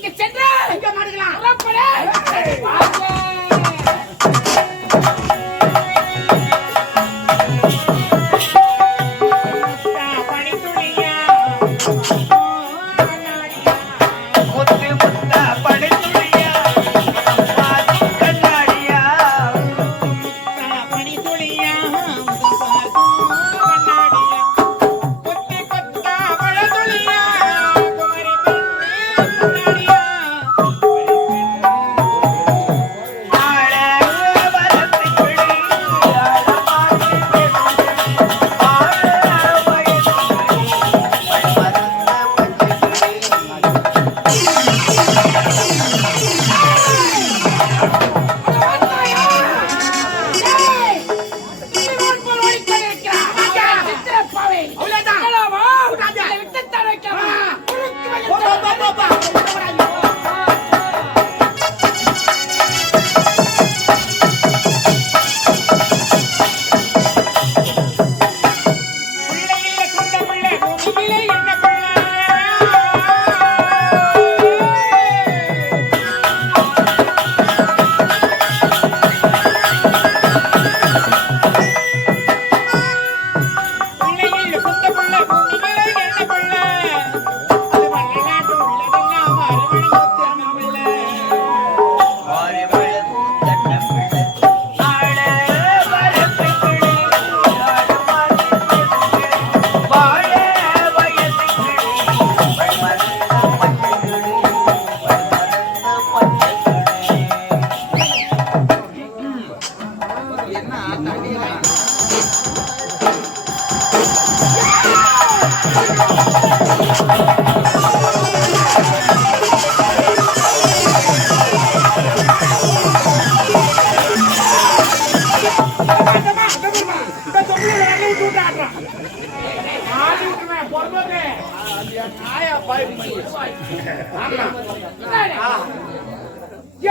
¡Que se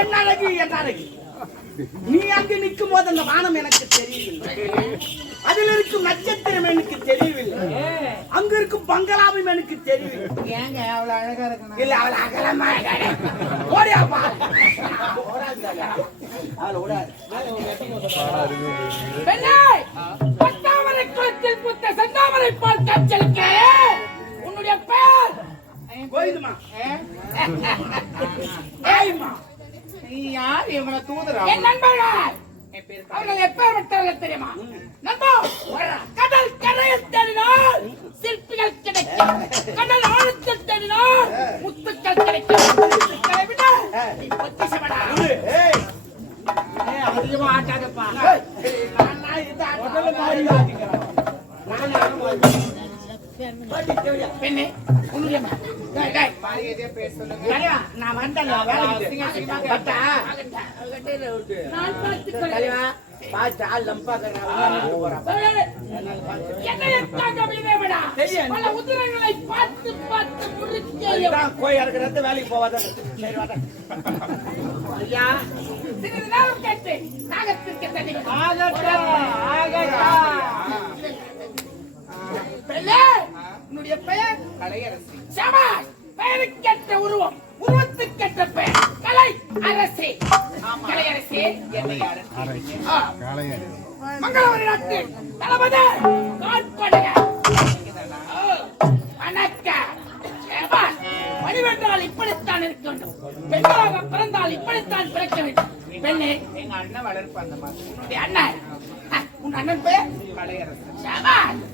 என்ன அழகு என்ன அழகு. நீ அங்கு நிற்கும் போது அந்த வானம் எனக்கு தெரியவில்லை. அதில் இருக்கும் நட்சத்திரம் எனக்கு தெரியவில்லை. அங்க இருக்கும் பங்களாவும் எனக்கு தெரியவில்லை. ஏங்க அவ்வளவு அழகா இருக்கணும். இல்ல அவள் அகலமா. ஓடியாப்பா அவளை விடாது. செந்தாமரை பால் காய்ச்சலுக்கிறே உன்னுடைய பெயர் கோயிலுமா? ஏய்மா நீ யார்? இவங்கள தூதுறா. என் நண்பர்கள். அவர்கள் எப்பேர் விட்டார்கள் தெரியுமா? நண்பா பெண்ணே உன்னுடைய ம- டேய், டேய். தலைவா, நான் வந்தேன். தலைவா பார்த்து ஆள் லம்பாக்கிறேன் கோயில் இருக்கிறது வேலைக்கு போவாதான் ஐயா. சிறிது நேரம் கேட்டு உன்னுடைய பெயர்? சபாஷ். பெயருக்கேற்ற உருவம். உருவத்துக்கேற்ற பெயர். கலை அரசி. கலை அரசி ஆ. மங்களவரி நாட்டு தளபதி. காட்படைய வணக்கம். சபாஷ். பணிவென்றால் இப்படித்தான் இருக்க வேண்டும். பெண்ணாக பிறந்தால் இப்படித்தான் பிறக்க வேண்டும். பெண்ணே. எங்க அண்ணன் வளர்ப்பு அந்த மாதிரி. அண்ணன். உன் அண்ணன் பெயர்? கலையரசன்.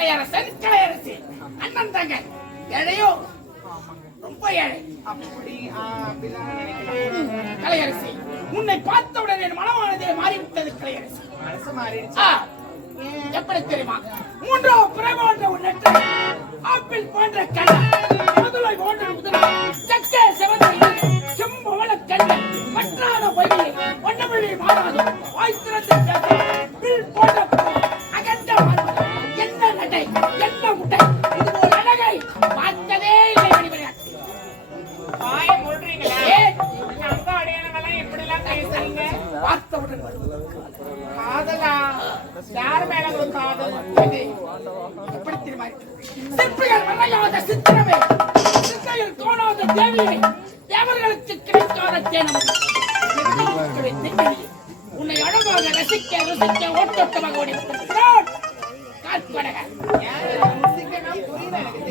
கலையரசன் கலையரசி அண்ணன் தங்க ஏழையோ? ரொம்ப ஏழை. அப்படி கலையரசி உன்னை பார்த்தவுடன் என் மனமானதே மாறிவிட்டது கலையரசி மனசு மாறிடுச்சு. எப்படி தெரியுமா? மூன்றாவது பிறை போன்ற ஒரு நெற்றி ஆப்பிள் போன்ற மதுரை போன்ற முதலை காதல் சித்திரமே. சித்த தோணாத தேவியை தேவர்களுக்கு கிடைக்காத தேனம் உன்னை அழகாக ரசிக்க ரசிக்க ஓட்டோட்டமாக ஓடி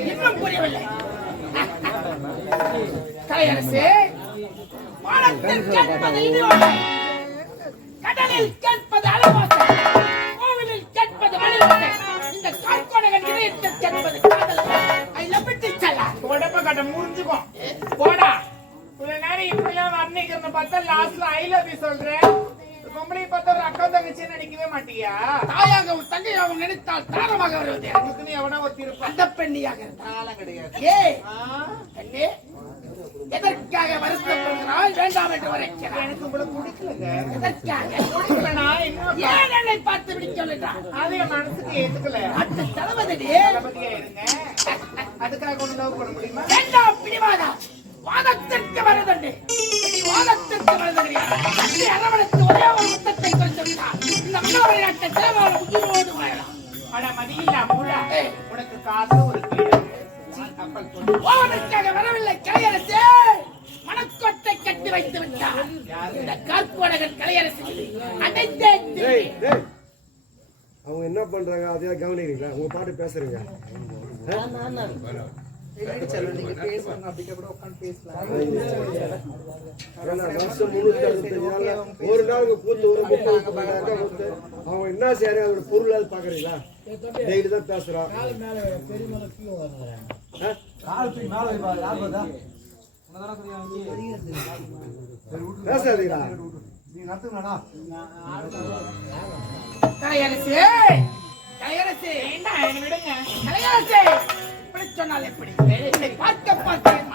இன்னும் புரியவில்லை. கலையரசு வானத்தில் கேட்பது இடியோடு கடலில் கேட்பது அலவாசம் கோவிலில் கேட்பது மணிவாசை இந்த காற்படகன் இதயத்தில் கேட்பது உடம்ப கட்ட முடிஞ்சுக்கும் போடா. இவ்வளவு நேரம் இப்படிலாம் வர்ணிக்கிறத பார்த்தா லாஸ்ட்ல ஐ லவ் யூ சொல்றேன் பொம்பளை பார்த்தா ஒரு அக்கா தங்கச்சி நடிக்கவே மாட்டியா? தாயாகவும் தங்கையாகவும் நினைத்தால் தாரமாக வருவது. உனக்குன்னு எவனா ஒருத்தி இருப்பான் அந்த பெண்ணியாக கிடையாது. ஏ எதற்காக வருத்தப்படுகிறாய்? வேண்டாம் என்று எனக்கு உங்களை பிடிக்கலங்க. எதற்காக? என்னை பார்த்து விட சொல்லுகிறான் அது என் மனசுக்கு ஏத்துக்கல. அந்த தளபதி தளபதியா இருங்க. அதுக்காக ஒண்ணு லவ் பண்ண முடியுமா? வேண்டாம் பிடிவாதா வாதத்திற்கு வருதுண்டு வாதத்திற்கு வருது கிடையாது அன்றி அரவணைத்து ஒரே ஒரு முத்தத்தை கொடுத்து விட்டார் இந்த மன்னவரை நாட்டை சிலவான உயிரோடு வாழலாம். மதியில்ல. உனக்கு காசு ஒரு கீழே அப்பல் வரவில்லை கலையரசே. மனக்கோட்டை கட்டி வைத்து விட்டார். இந்த கற்புடகன் கலையரசு அடைத்தே டேய் டேய். அவங்க என்ன பண்றாங்க? அதையா கவனிக்கிறீங்களா? உங்க பாட்டு பேசுறீங்க. ஒரு நாளுக்கு கூத்து ஒரு அவங்க என்ன செய்யறாங்க அதோட பொருளாவது பாக்குறீங்களா? டெய்லி தான் பேசுறோம் பேசாதீங்களா கலையரசு கலையரசு வேண்டாம் என்னை விடுங்க? கலையரசு இப்படி சொன்னால் எப்படி? பார்க்க பார்க்க என்